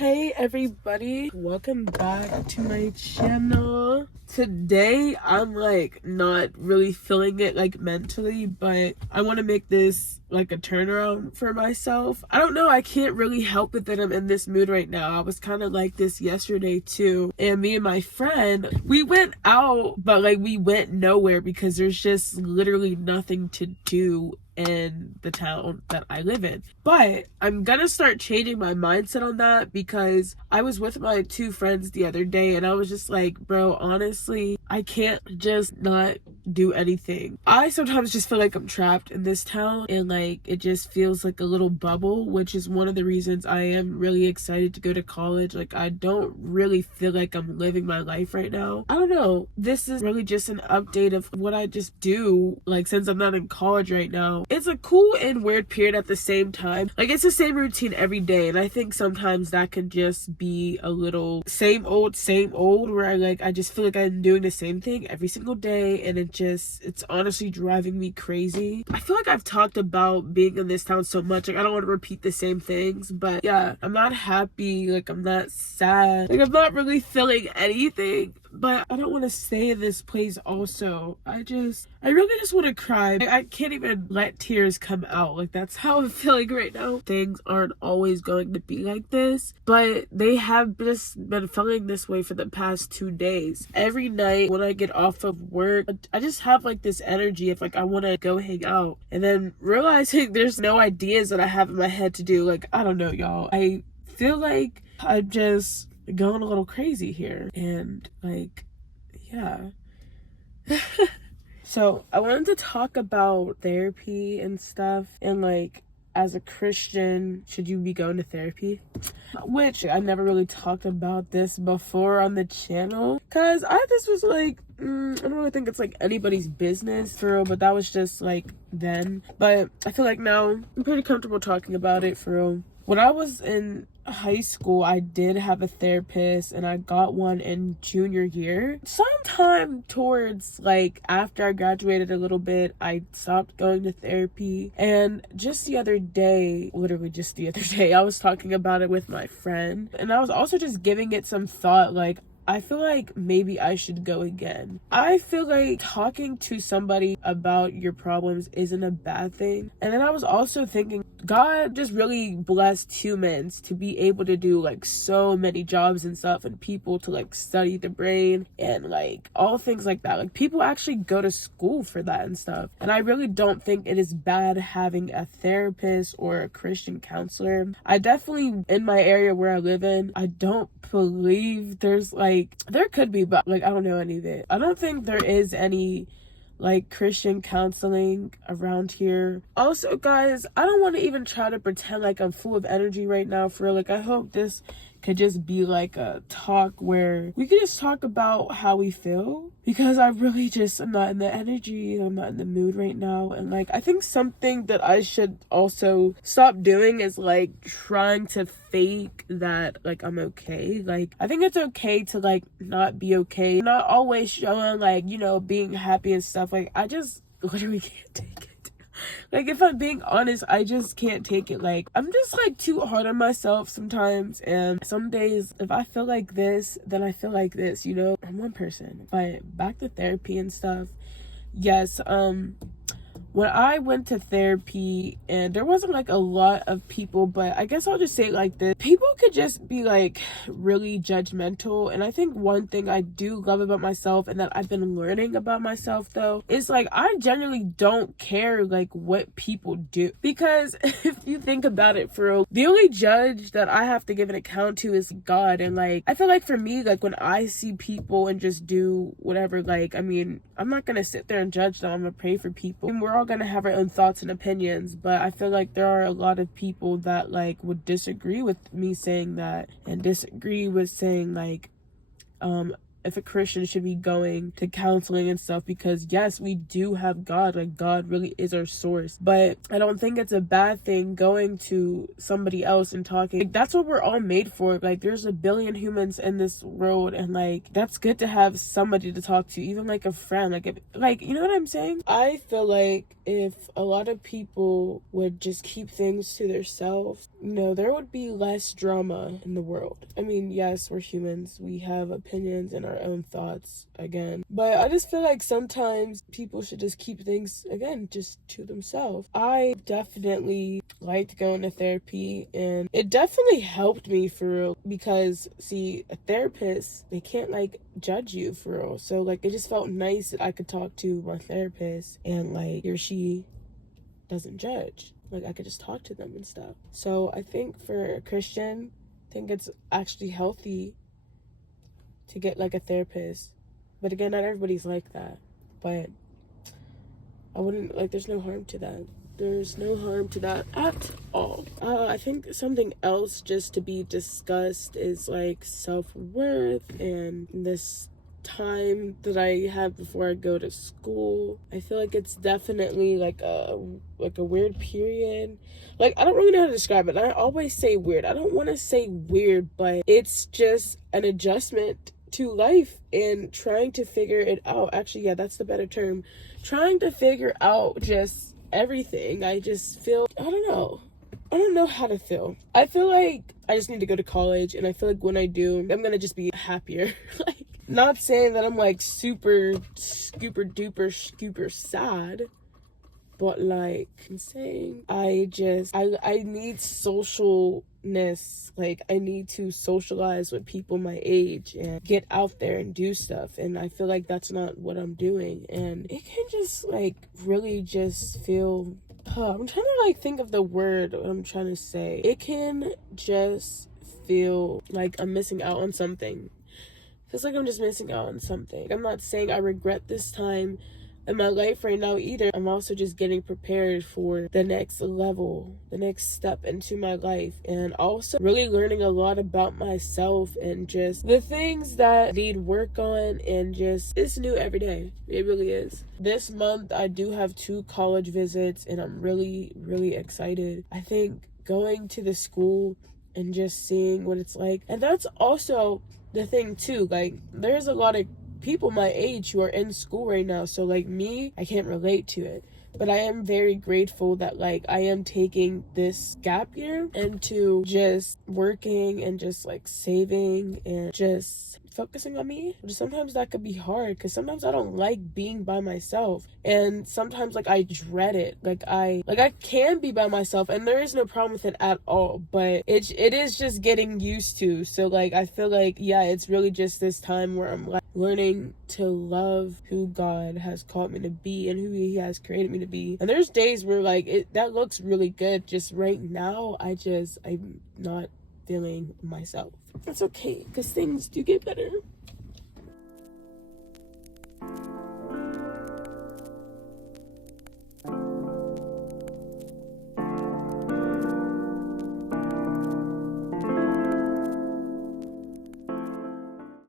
Hey everybody, welcome back to my channel. Today I'm like not really feeling it like mentally, but I want to make this like a turnaround for myself. I don't know, I can't really help it that I'm in this mood right now. I was kind of like this yesterday too, and me and my friend, we went out, but like we went nowhere because there's just literally nothing to do in the town that I live in. But I'm gonna start changing my mindset on that because I was with my two friends the other day and I was just like, bro, honestly, I can't just not do anything. I sometimes just feel like I'm trapped in this town and like it just feels like a little bubble, which is one of the reasons I am really excited to go to college. Like I don't really feel like I'm living my life right now. I don't know. This is really just an update of what I just do, like since I'm not in college right now. It's a cool and weird period at the same time. Like it's the same routine every day, and I think sometimes that can just be a little same old where I just feel like I'm doing the same thing every single day, and it's honestly driving me crazy. I feel like I've talked about being in this town so much, like I don't want to repeat the same things, but yeah, I'm not happy, like I'm not sad, like I'm not really feeling anything, but I don't want to stay in this place also. I really just want to cry. I can't even let tears come out. Like that's how I'm feeling right now. Things aren't always going to be like this, but they have just been feeling this way for the past 2 days. Every night when I get off of work, I just have like this energy of like I want to go hang out, and then realizing there's no ideas that I have in my head to do. Like I don't know, y'all. I feel like I'm just going a little crazy here, and like yeah. So I wanted to talk about therapy and stuff, and like as a Christian, should you be going to therapy? Which I never really talked about this before on the channel, because I just was like, I don't really think it's like anybody's business for real, but that was just like then. But I feel like now I'm pretty comfortable talking about it for real. When I was in high school, I did have a therapist, and I got one in junior year. Sometime towards like after I graduated a little bit, I stopped going to therapy, and just the other day, literally just the other day, I was talking about it with my friend, and I was also just giving it some thought. Like I feel like maybe I should go again. I feel like talking to somebody about your problems isn't a bad thing. And then I was also thinking, God just really blessed humans to be able to do like so many jobs and stuff, and people to like study the brain and like all things like that. Like people actually go to school for that and stuff. And I really don't think it is bad having a therapist or a Christian counselor. I definitely, in my area where I live in, I don't believe there's like, there could be, but like I don't know any of it. I don't think there is any like Christian counseling around here. Also, guys, I don't want to even try to pretend like I'm full of energy right now for real. Like I hope this could just be like a talk where we could just talk about how we feel, because I really just am not in the energy, I'm not in the mood right now. And like I think something that I should also stop doing is like trying to fake that like I'm okay. Like I think it's okay to like not be okay, not always showing like, you know, being happy and stuff. Like I just literally can't take it. Like if I'm being honest, I just can't take it. Like I'm just like too hard on myself sometimes, and some days if I feel like this, then I feel like this, you know. I'm one person. But back to therapy and stuff. Yes, when I went to therapy, and there wasn't like a lot of people, but I guess I'll just say it like this. People could just be like really judgmental. And I think one thing I do love about myself, and that I've been learning about myself though, is like I genuinely don't care like what people do. Because if you think about it for real, the only judge that I have to give an account to is God. And like I feel like for me, like when I see people and just do whatever, like I mean, I'm not gonna sit there and judge them. I'm gonna pray for people, and we're all gonna have our own thoughts and opinions. But I feel like there are a lot of people that like would disagree with me saying that, and disagree with saying like if a Christian should be going to counseling and stuff, because yes, we do have God, like God really is our source, but I don't think it's a bad thing going to somebody else and talking. Like, that's what we're all made for. Like, there's a billion humans in this world, and like that's good to have somebody to talk to, even like a friend, like you know what I'm saying? I feel like if a lot of people would just keep things to themselves, you know, there would be less drama in the world. I mean, yes, we're humans, we have opinions and our own thoughts again, but I just feel like sometimes people should just keep things, again, just to themselves. I definitely liked going to therapy, and it definitely helped me for real, because see, a therapist, they can't like judge you for real, so like it just felt nice that I could talk to my therapist and like he or she doesn't judge. Like, I could just talk to them and stuff. So I think for a Christian, I think it's actually healthy to get like a therapist. But again, not everybody's like that. But I wouldn't, like, there's no harm to that. There's no harm to that at all. I think something else just to be discussed is like self-worth and this time that I have before I go to school. I feel like it's definitely like a weird period. Like, I don't really know how to describe it. I always say weird. I don't want to say weird, but it's just an adjustment to life and trying to figure it out. Actually, yeah, that's the better term. Trying to figure out just everything. I just feel, I don't know how to feel. I feel like I just need to go to college, and I feel like when I do, I'm gonna just be happier. Like, not saying that I'm like super duper sad, but like I'm saying I need socialness. Like, I need to socialize with people my age and get out there and do stuff, and I feel like that's not what I'm doing, and it can just like really just feel I'm trying to like think of the word I'm trying to say. It can just feel like I'm missing out on something. Feels like I'm just missing out on something. I'm not saying I regret this time in my life right now either. I'm also just getting prepared for the next level, the next step into my life, and also really learning a lot about myself and just the things that need work on, and just it's new every day. It really is. This month I do have 2 college visits, and I'm really excited. I think going to the school and just seeing what it's like, and that's also the thing too, like there's a lot of people my age who are in school right now, so like me, I can't relate to it, but I am very grateful that like I am taking this gap year into just working and just like saving and just focusing on me. But sometimes that could be hard, because sometimes I don't like being by myself, and sometimes like I dread it. Like I can be by myself, and there is no problem with it at all, but it is just getting used to. So like I feel like, yeah, it's really just this time where I'm like learning to love who God has called me to be and who he has created me to be. And there's days where like that looks really good. Just right now I'm not feeling myself. That's okay, because things do get better.